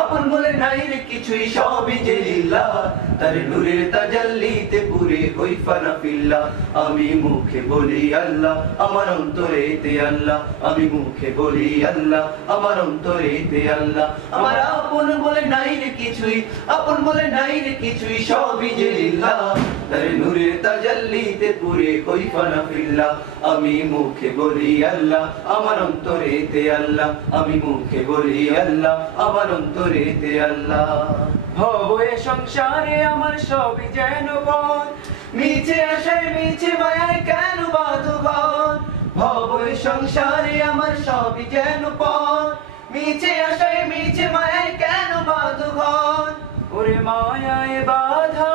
আপন বলে নাই রে কিছুই, সবই যে লিল্লাহ। তার নূরের তাজাল্লিতে পুরে হই ফানা ফিল্লাহ। আমি মুখে বলি আল্লাহ, আমার অন্তরেতে আল্লাহ। আমি মুখে বলি আল্লাহ, আমার অন্তরেতে আল্লাহ। আমার আপন বলে নাই রে কিছুই, আপন বলে নাই রে কিছুই, সবই যে লিল্লাহ। তার নূরের তাজাল্লিতে পুরে হই ফানা ফিল্লাহ। আমি মুখে বলি আল্লাহ, আমার অন্তরেতে আল্লাহ। আমি মুখে বলি আল্লাহ, আমার অন্তরেতে আল্লাহ। হব এ সংসারে আমার সবই যেন পথ, মিছে আশায় মিছে মায়ায় কেন বাঁধো ঘর? ভব এ সংসারে আমার সবই যেন পথ, মিছে আশায় মিছে মায়ায় কেন বাঁধো ঘর? ওরে মায়ায় বাধা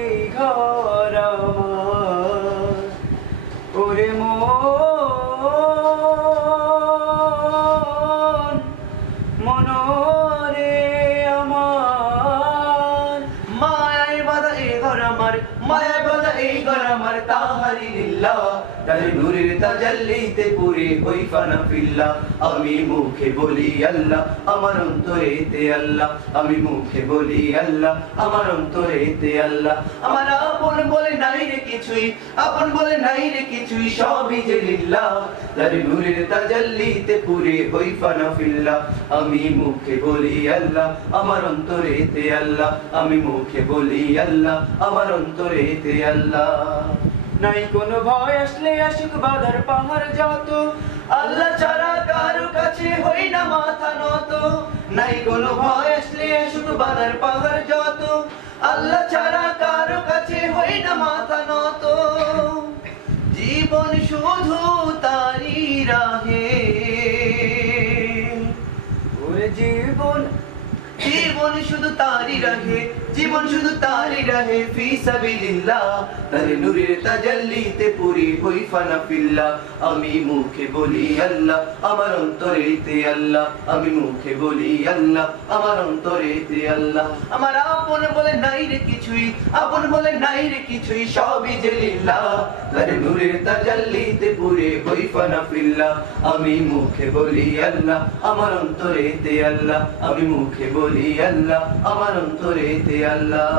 এই ঘর আমার, ওরে মনরে আমার। মায়ায় বাঁধা এই ঘর আমার, মায়ায় বাঁধা এই ঘর আমার, তাহারি লিল্লাহ। তার নূরের তাজাল্লিতে পুরে হই ফানা ফিল্লাহ। আমি মুখে বলি আল্লাহ, আমার অন্তরেতে আল্লাহ। আমি মুখে বলি আল্লাহ, আমার অন্তরেতে আল্লাহ। আমার আপন বলে নাই রে কিছুই, আপন বলে নাই রে কিছুই, সবই যে লিল্লাহ। তার নূরের তাজাল্লিতে পুরে হই ফানা ফিল্লাহ। আমি মুখে বলি আল্লাহ, আমার অন্তরেতে আল্লাহ। আমি মুখে বলি আল্লাহ, আমার অন্তরেতে আল্লাহ। নাই কোনো ভয় আসলে আসুক বাধার পাহাড় যত, আল্লাহ ছাড়া কারো কাছে হই না মাথা নত। নাই কোনো ভয় আসলে আসুক বাধার পাহাড় যত, আল্লাহ ছাড়া কারো কাছে হই না মাথা নত। জীবন শুধু তারি রাহে, ওরে জীবন জীবন শুধু তারি রাহে, জীবন শুধু তারি রাহে, ফি সাবিলিল্লাহ। তার নূরের তাজাল্লিতে পুরি হই ফানা ফিল্লাহ। আমি মুখে বলি আল্লাহ, আমার অন্তরেতে আল্লাহ। আমি মুখে বলি আল্লাহ, আমার অন্তরেতে আল্লাহ। আমার আপন বলে নাই রে কিছুই, আপন বলে নাই রে কিছুই, সবই যে লিল্লাহ। তার নূরের তাজাল্লিতে পুরে হই ফানা ফিল্লাহ। আমি মুখে বলি আল্লাহ, আমার অন্তরেতে আল্লাহ। আমি মুখে বলি আল্লাহ, আমার অন্তরেতে আল্লাহ।